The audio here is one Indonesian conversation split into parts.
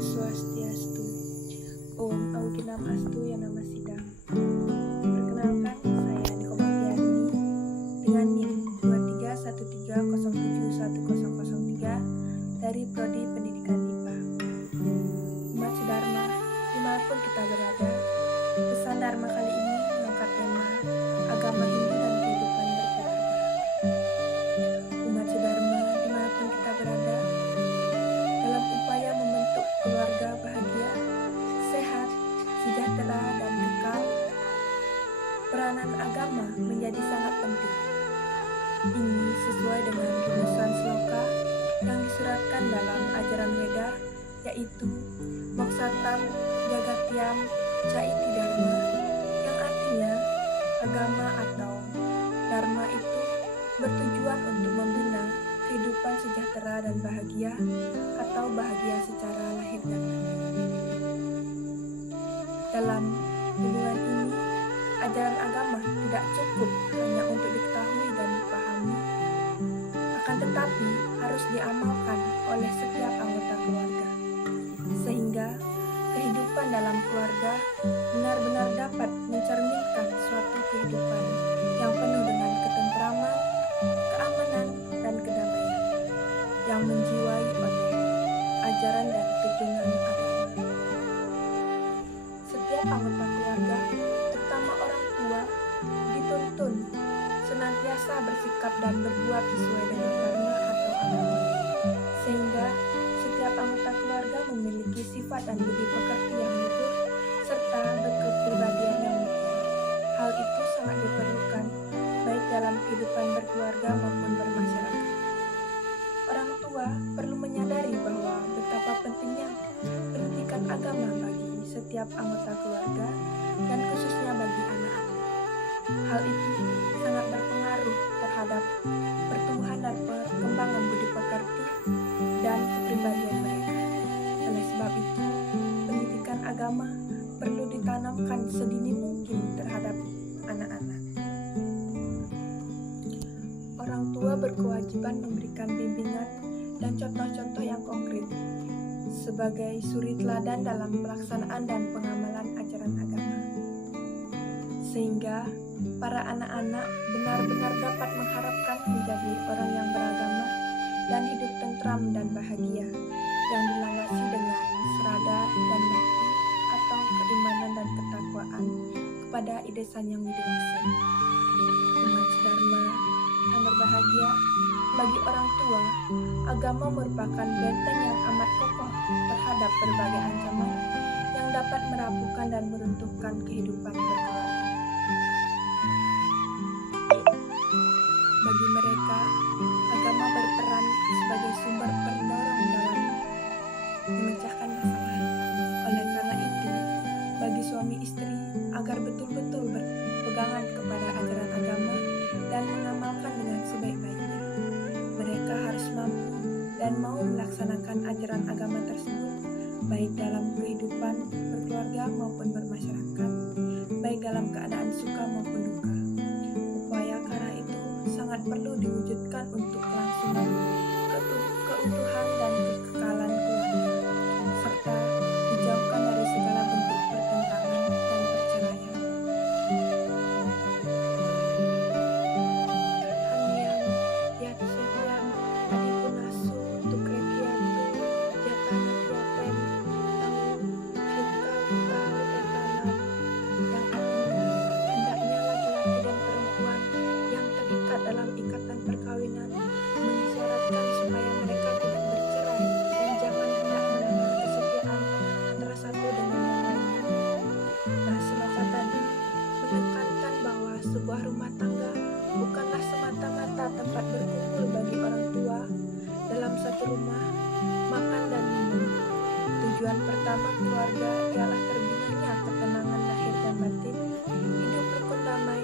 Swastiastu. Om Aukinam Astu Yanama Sidang. Perkenalkan, saya Niko Mafiani dengan NIM 2313071003 dari Prodi Pendidikan IPA. Umat Sedharma, dimanapun kita berada, pesan Dharma kali ini mengangkat tema agama Hindu dan kehidupan berkeluarga. Umat Sedharma, dimanapun kita berada, dalam upaya membentuk keluarga bahagia, sehat, sejahtera, dan kekal, peranan agama menjadi sangat penting. Ini sesuai dengan rumusan sloka yang disuratkan dalam ajaran Weda, yaitu Moksatam Jagatyam Caiti Dharma, yang artinya agama atau dharma itu bertujuan untuk membina kehidupan sejahtera dan bahagia atau bahagia secara lahir dan batin. Dalam hubungan ini, ajaran agama tidak cukup hanya untuk diketahui dan dipahami, akan tetapi harus diamalkan oleh setiap anggota keluarga, sehingga kehidupan dalam keluarga benar-benar dapat mencerminkan suatu kehidupan yang penuh dengan ketentraman, keamanan, dan kedamaian yang menjiwai oleh ajaran dan tuntunan agama. Setiap anggota keluarga, terutama orang tua, dituntun senantiasa bersikap dan berbuat sesuai dengan dharma atau agama, sehingga setiap anggota keluarga memiliki sifat dan budi pekerti yang luhur serta berkepribadian yang mulia. Hal itu sangat diperlukan baik dalam kehidupan berkeluarga maupun bermasyarakat. Orang tua perlu menyadari bahwa betapa pentingnya pendidikan agama bagi setiap anggota keluarga dan khususnya bagi anak-anak. Hal itu sangat berpengaruh terhadap pertumbuhan dan perkembangan budi pekerti dan kepribadian mereka. Oleh sebab itu, pendidikan agama perlu ditanamkan sedini mungkin terhadap anak-anak. Orang tua berkewajiban memberikan bimbingan dan contoh-contoh yang konkret sebagai suri teladan dalam pelaksanaan dan pengamalan ajaran agama, sehingga para anak-anak benar-benar dapat mengharapkan menjadi orang yang beragama dan hidup tentram dan bahagia yang dilandasi dengan serada dan bakti atau keimanan dan ketakwaan kepada Ide Sang Yang Widiwasa. Umat Sedharma yang berbahagia, bagi orang tua, agama merupakan benteng yang amat kokoh terhadap berbagai ancaman yang dapat merapuhkan dan meruntuhkan kehidupan berkeluarga. Bagi mereka, agama berperan sebagai sumber pendorong dalam memecahkan masalah. Oleh karena itu, bagi suami istri agar betul-betul berpegangan kepada ajaran agama dan mengamalkan dengan sebaik-baiknya, mereka harus mampu dan mau melaksanakan ajaran agama tersebut baik dalam kehidupan berkeluarga maupun bermasyarakat, baik dalam keadaan suka maupun duka. Upaya karena itu sangat perlu diwujudkan untuk kelangsungan, keutuhan dan kekekalan keluarga, serta dijauhkan dari segala bentuk pertentangan dan perceraian. Hanyam yatsetyam adipunasu tukrekiatu jatana tiapen tanggung hikau tau etanam, yang artinya hendaknya laki-laki dan perempuan yang terikat dalam ikatan perkawinan mengisyaratkan supaya mereka tidak bercerai dan jangan hendak melamar kesetiaan antara satu dengan yang lainnya. Nah, sloka tadi menekankan bahwa sebuah rumah tangga bukanlah semata-mata tempat berkumpul bagi orang tua dalam satu rumah, makan dan minum. Tujuan pertama keluarga ialah terbinanya ketenangan lahir dan batin, hidup rukun damai,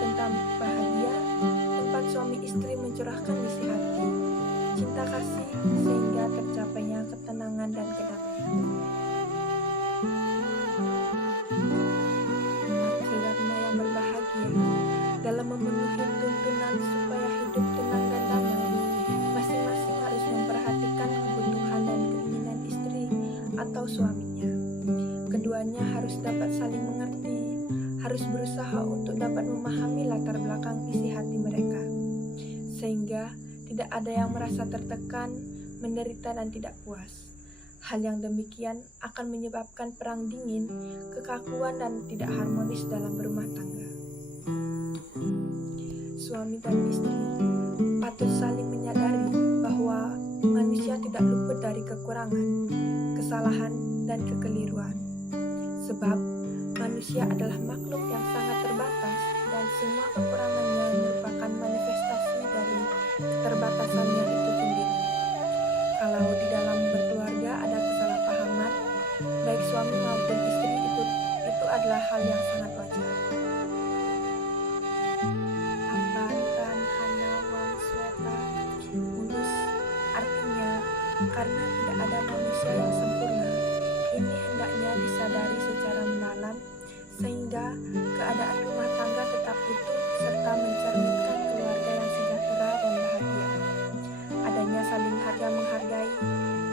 tentram bahagia, tempat suami istri mencurahkan isi hati, cinta kasih, sehingga tercapainya ketenangan dan kedamaian. Umat Sedharma yang berbahagia, dalam memenuhi tuntunan supaya hidup tenang dan damai, masing-masing harus memperhatikan kebutuhan dan keinginan istri suaminya. Keduanya harus dapat saling mengerti, harus berusaha untuk dapat memahami latar belakang isi hati mereka, sehingga tidak ada yang merasa tertekan, menderita, dan tidak puas. Hal yang demikian akan menyebabkan perang dingin, kekakuan, dan tidak harmonis dalam berumah tangga. Suami dan istri patut saling menyadari bahwa manusia tidak luput dari kekurangan, kesalahan, dan kekeliruan. Sebab manusia adalah makhluk yang sangat terbatas dan semua kekurangannya merupakan manifestasi dari keterbatasannya itu sendiri. Kalau di dalam berkeluarga ada kesalahpahaman, baik suami maupun istri, itu adalah hal yang sangat wajar. Ambantan hana wang sweta mulus, artinya karena tidak ada manusia yang sempurna. Ini hendaknya disadari secara mendalam sehingga keadaan rumah tangga tetap utuh serta mencerminkan keluarga yang sejahtera dan bahagia. Adanya saling harga-menghargai,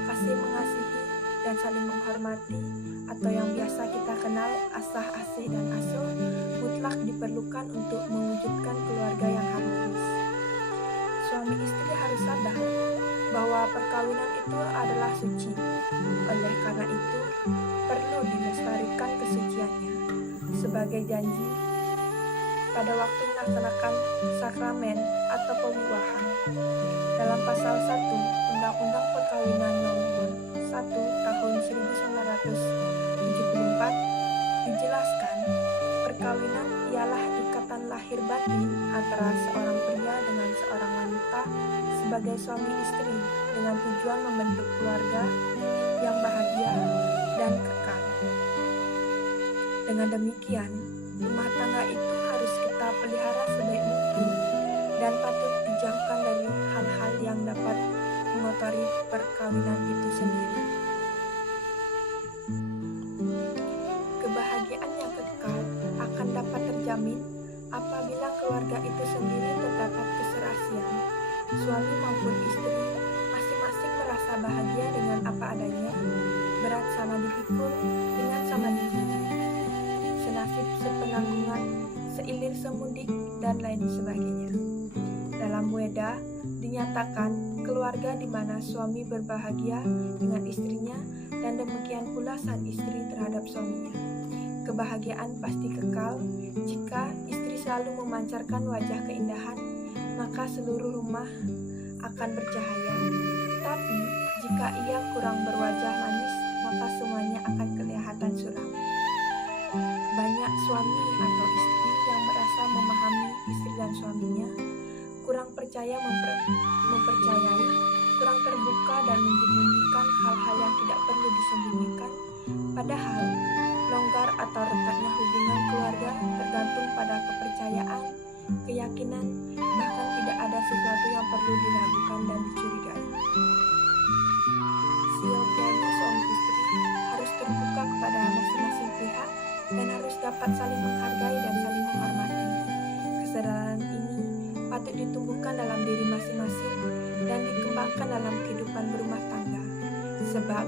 kasih mengasihi, dan saling menghormati atau yang biasa kita kenal asah, asih, dan asuh mutlak diperlukan untuk mewujudkan keluarga yang harmonis. Suami istri harus sadar bahwa perkawinan itu adalah suci. Oleh karena itu, perlu dilestarikan kesuciannya sebagai janji pada waktu melaksanakan sakramen atau pewiwahan. Dalam pasal 1 Undang-Undang Perkawinan Nomor 1 Tahun 1974 dijelaskan, perkawinan ialah ikatan lahir batin antara seorang pria dengan seorang wanita sebagai suami istri dengan tujuan membentuk keluarga yang bahagia dan kekal. Dengan demikian, rumah tangga itu harus kita pelihara sebaik mungkin dan patut dijauhkan dari hal-hal yang dapat mengotori perkawinan itu sendiri. Kebahagiaan yang kekal akan dapat terjamin apabila keluarga itu sendiri terdapat keserasian. Suami maupun istri masing-masing merasa bahagia dengan apa adanya, berat sama dipikul, ringan sama dijunjung, senasib sepenanggungan, seilir semudik, dan lain sebagainya. Dalam Weda dinyatakan keluarga di mana suami berbahagia dengan istrinya dan demikian pula sang istri terhadap suaminya. Kebahagiaan pasti kekal jika istri selalu memancarkan wajah keindahan, maka seluruh rumah akan bercahaya. Tetapi jika ia kurang berwajah manis, maka semuanya akan kelihatan suram. Banyak suami atau istri yang merasa memahami istri dan suaminya, kurang percaya mempercayai, kurang terbuka dan menyembunyikan hal-hal yang tidak perlu disembunyikan. Padahal longgar atau retaknya hubungan keluarga tergantung pada kepercayaan, keyakinan, bahkan tidak ada sesuatu yang perlu diragukan dan dicurigai. Seyogianya suami istri harus terbuka kepada masing-masing pihak dan harus dapat saling menghargai dan saling menghormati. Kesadaran ini patut ditumbuhkan dalam diri masing-masing dan dikembangkan dalam kehidupan berumah tangga, sebab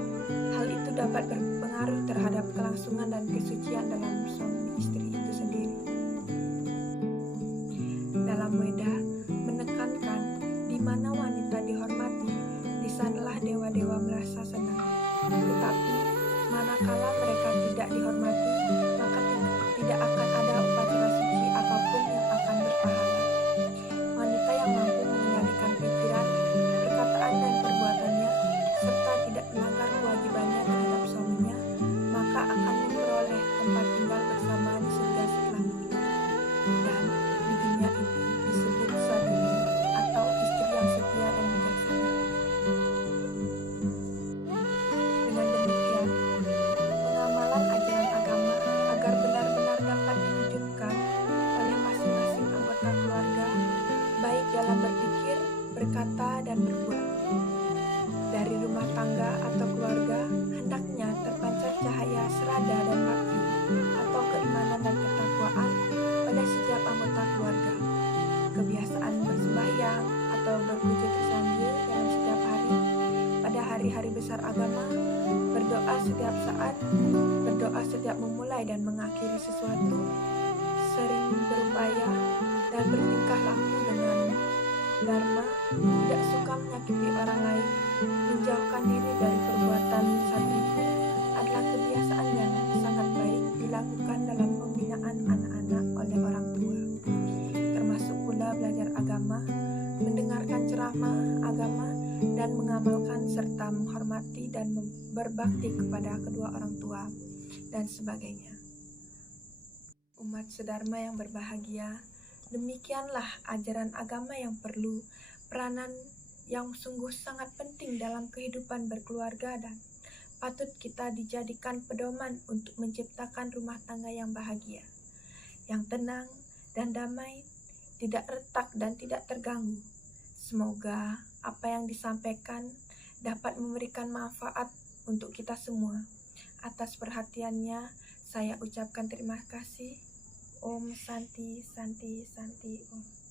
hal itu dapat berpengaruh terhadap kelangsungan dan kesucian dalam suami istri itu sendiri. Dalam Weda menekankan di mana wanita dihormati, di sanalah dewa-dewa merasa senang. Tetapi manakala mereka tidak dihormati, maka tidak akan ada upacara suci apapun yang akan berpahala. Wanita yang mampu mengendalikan pikiran, perkataan, dan perbuatannya serta tidak melanggar kewajibannya terhadap suaminya, maka akan memperoleh tempat tinggal bersama di surga setelah menikah. Dan di dunia ini disebut saduri atau istri yang setia dan bijaksana. Dengan demikian, pengamalan ajaran agama agar benar-benar dapat diwujudkan oleh masing-masing anggota keluarga, baik dalam berpikir, berkata, dan berbuat. Dari rumah tangga atau keluarga hendaknya terpancar cahaya serada dan bakti atau keimanan dan ketakwaan pada setiap anggota keluarga. Kebiasaan bersembahyang atau berpuji tersambil dalam setiap hari pada hari-hari besar agama, berdoa setiap saat, berdoa setiap memulai dan mengakhiri sesuatu, sering berupaya dan bertingkah laku dengan dharma, tidak suka menyakiti orang lain, menjauhkan diri dari perbuatan satripu adalah kebiasaan yang sangat baik dilakukan dalam pembinaan anak-anak oleh orang tua, termasuk pula belajar agama, mendengarkan ceramah agama, dan mengamalkan serta menghormati dan berbakti kepada kedua orang tua, dan sebagainya. Umat sedharma yang berbahagia, demikianlah ajaran agama yang perlu peranan yang sungguh sangat penting dalam kehidupan berkeluarga dan patut kita dijadikan pedoman untuk menciptakan rumah tangga yang bahagia, yang tenang dan damai, tidak retak dan tidak terganggu. Semoga apa yang disampaikan dapat memberikan manfaat untuk kita semua. Atas perhatiannya, saya ucapkan terima kasih. Om Santi Santi Santi Om.